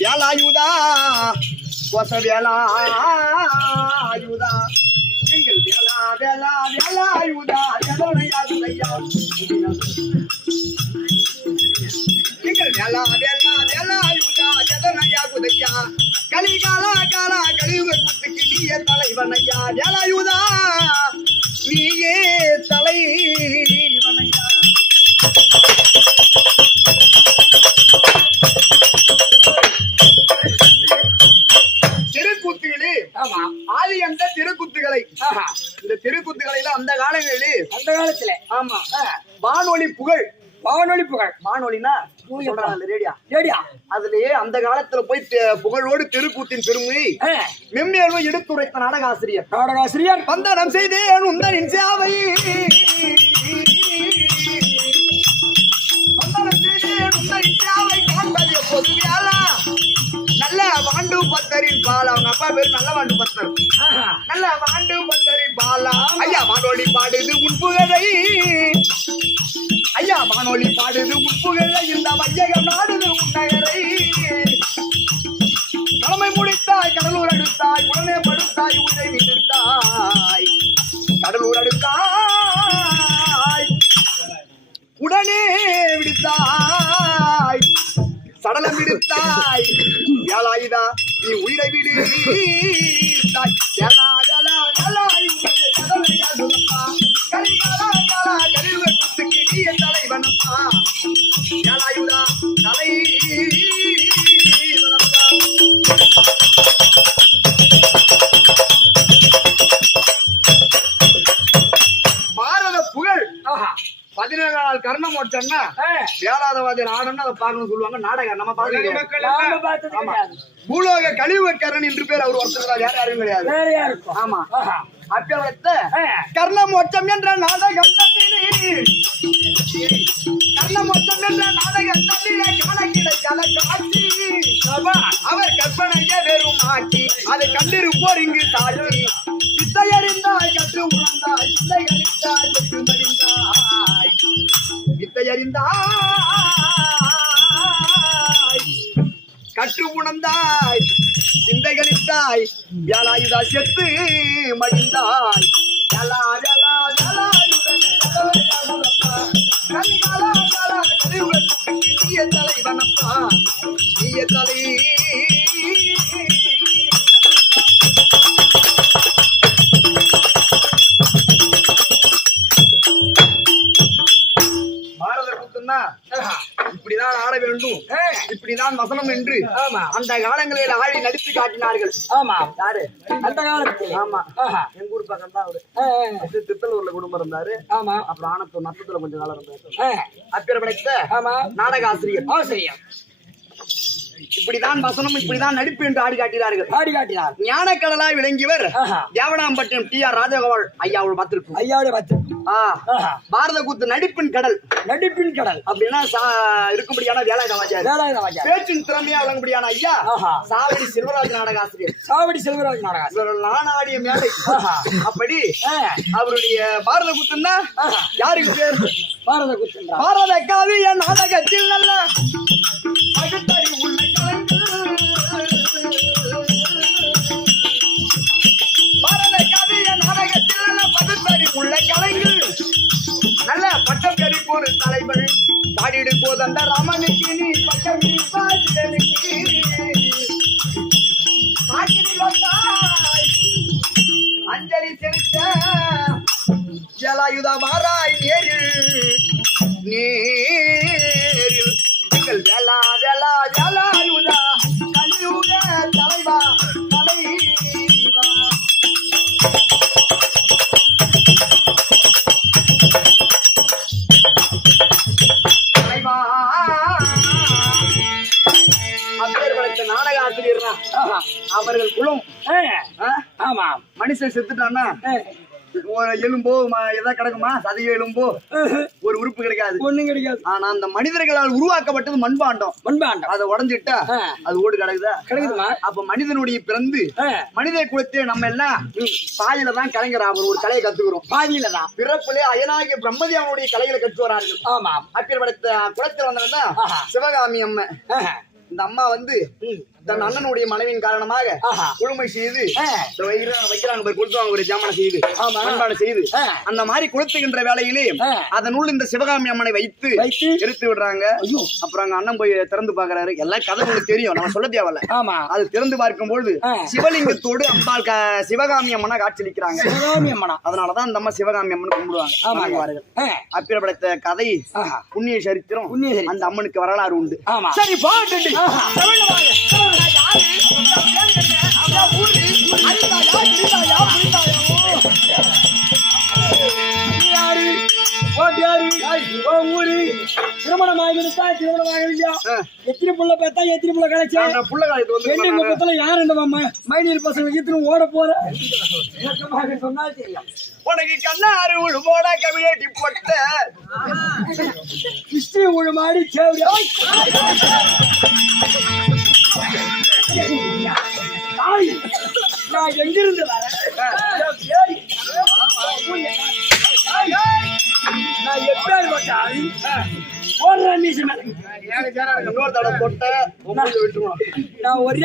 வேலாயுதா கொச வேலாயுதா. எங்கள் வேலா வேலா வேலாயுதா. வேலையாகுதையா எங்கள் வேலா வேலா வேலாயுதா. வேலையாகுதையா கலிகால கால கழிவு குத்துக்கு நீயே தலைவனையா. வேலாயுதா நீயே இந்த திருக்குத்துகளில அந்த காலங்களிலே அந்த காலத்துல. ஆமா. வானொலி புகழ். வானொலி புகழ். வானொலினா ரேடியா. ஏடியா அதுலயே அந்த காலத்துல போய் புகழோடு திருக்கூத்தின் பெருமை மென்மேலும் எடுத்துரைத்த நாடகாசிரியர். நாடகாசிரியர். வந்தனம் செய்தேன் உந்தனின் சேவை. வந்தனம் செய்தேன் உந்தனின் சேவை. காண்பது வேளா நல்ல வாண்டு பத்தரின் பால். அவங்க அப்பா பேர் நல்ல வாண்டு பத்தர். நல்ல வாண்டு பத்தரின் பாலா. ஐயா வானொலி பாடுது உன் புகழை. ஐயா வானொலி பாடுது உன் புகழை. இந்த வையகம் நாடுது உன் நகரை. தலைமை முடித்தாய் கடலூர் அடுத்தாய். உடனே படுத்தாய் உதை விடுத்தாய் கடலூர் அடுத்தாய். உடனே விடுத்தாய். சடலம் விடுத்தாய் வேலாயுதா நீ உயிரை விடுத்தாய் வேலா வேலா வேலாயுதே, கடலையாகுதப்பா. தலைவனப்பா. தலையுடா தலை பதினேழு நாள் கர்ணமோட்சம்னா ஆ. வேளாதவாதி நாடன்னு அதை பார்க்கணும்னு சொல்லுவாங்க நாடகம் நம்ம பார்க்க நாம பார்த்தது ஆமா. கிடையாது. பூலோக கழிவுக்கரண் என்று பேர் அவர் ஒருத்தர் வேற யாரும் கிடையாது ஆமா ஆஹா. அப்பேற்பட்ட ஆ. கர்ணமோட்சம் என்ற நாடகம் கர்ணமோட்சம் என்ற நாடகம் தன்னிலே காண கிடைக்காத காட்சி ஆமா. அவர் கற்பனையே வெறும் ஆக்கி அதை கண்டிருப்போர் இங்கு சாட்சி வித்தையறிந்தாய் கற்று உணர்ந்தாய் வித்தையறிந்தாய் கற்று மறிந்தாய் வித்தையறிந்தாய். கற்று உணர்ந்தாய் சிந்தைகளித்தாய். வியாழாயுதா செத்து மடிந்தாய். வேலா வேலா வேலாயுதனே, தலைவனப்பா. நீய தலை ஆஹா. இப்படிதான் ஆட வேண்டும். இப்படிதான் வசனம் என்று ஆமா. அந்த காலங்களில் ஆடி நடித்து காட்டினார்கள். ஆமா. யாரு? அந்த காலத்துல. ஆமா. எங்க ஊர் பக்கம் தான் அவரு. திருத்தலூர்ல குடும்பம் இருந்தாரு. ஆமா. அப்புறம் ஆனத்தூர் நத்தத்துல கொஞ்ச காலம் இருந்தாரு. ஆ. அப்பேர் படைத்த ஆமா. நாடக ஆசிரியர். ஆசிரியர். இப்படிதான் வசனம் இப்படிதான் நடிப்பு என்று ஆடி காட்டினார்கள். ஆடி காட்டினார். ஞானக்கடலாய் விளங்கியவர் ஆஹா. தேவனாம்பட்டினம் டி ஆர் ராஜகோபால் ஐயா அவள் பார்த்திருக்கும் ஆ, ஆஹா. பாரத கூத்து நடிப்பின் கடல். நடிப்பின் கடல். அப்படின்னா இருக்கும்படியான வேலாயுதவாச்சாரி வேலாயுத வாஜா பேச்சின் திறமையா விளங்கும்படியான ஐயா. சாவடி செல்வராஜ் நாடக ஆசிரியர் சாவடி செல்வராஜ் நாடகம் இவர்கள் நானாடிய மேடை. ஆஹா. அப்படி. அவருடைய பாரத குத்துன்னா. யாருக்கு பேர்? பாரத குத்துன்றா பாரத காவிய நாடகத்தில் நல்ல போதண்ட ராமனுக்கு நீ அஞ்சலி செலுத்த. ஜலாயுத நேரில் நீ அவர்கள் குலம்? ஆமா. மனுஷன் செத்துட்டான்னா எலும்போ எதாவது கிடக்குமா? சதையோ எலும்போ? ஒரு உறுப்பு கிடைக்காது. ஒண்ணும் கிடைக்காது. ஆனா அந்த மனிதர்களால் உருவாக்கப்பட்டது மண்பாண்டம். மண்பாண்டம். அதை உடைஞ்சிட்டா. அது ஓடு கிடக்குதா? கிடைக்குதுமா? அப்ப மனிதனுடைய பிறந்து மனித குலத்தை நம்ம எல்லாம் பாயில தான் கலைஞர் அவர் ஒரு கலையை கத்துக்கிறோம். பாதியில தான். பிறப்பிலே அயனாகிய பிரம்மதேவனுடைய கலைகளை கற்று வரார்கள். ஆமாம். அப்பேற்பட்ட குலத்தில் வந்தவன் தான். சிவகாமி அம்மை. இந்த அம்மா வந்து. தன் அண்ணனுடைய மனைவியின் காரணமாக. குழுமை செய்து வைக்கிறாங்க பாரு, கொளுத்துவாங்க ஒரு ஜாமனை செய்து ஆமா. பண்பாடு செய்து. அந்த மாதிரி கொளுத்துகின்ற வேலையிலே. அதனுள் இந்த சிவகாமி அம்மனை வைத்து? எடுத்து விடுறாங்க. அப்புறம் அங்க அண்ணன் போய் திறந்து பாக்குறாரு எல்லாம் கதை உங்களுக்கு தெரியும் நம்ம சொல்ல தேவையில்ல ஆமா அது திறந்து பார்க்கும்பொழுது ஆ. சிவலிங்கத்தோடு அம்பாள் சிவகாமி அம்மனா காட்சியளிக்கிறாங்க சிவகாமி அம்மனா அதனாலதான் அந்த அம்மா சிவகாமி அம்மன் கும்பிடுவாங்க ஆமாங்க. வணங்குவார்கள். ஆ, அப்பேற்பட்ட கதை. புண்ணிய சரித்திரம். அந்த அம்மனுக்கு வரலாறு உண்டு ஆமா சரி பாட்டு ஆஹா. யாரு உன் பேரு உன் ஊரு திருமணம் ஆகிருந்தா திருமணம் ஆகலையா எத்தனை புள்ள பார்த்தா எத்தனை புள்ள கிடைச்சா புள்ள காலத்து வந்து பெண்ணு சொன்னாங்க. குப்பத்துல யார் இந்த மாமா பசங்க இத்தனை ஓட போற இலக்கமாக சொன்னால் தெரியும் உனக்கு கண்ணாறு உழுவோட கவிழேட்டி போட்ட கிறிஸ்டி உழுமாடி சேவடி நான் எங்கிருந்து. நான் எப்பேர் பட்டால் போடுற மீசை மேல. இன்னொரு தடவை தொட்ட உங்களை விட்டுருவோம் நான் ஒரே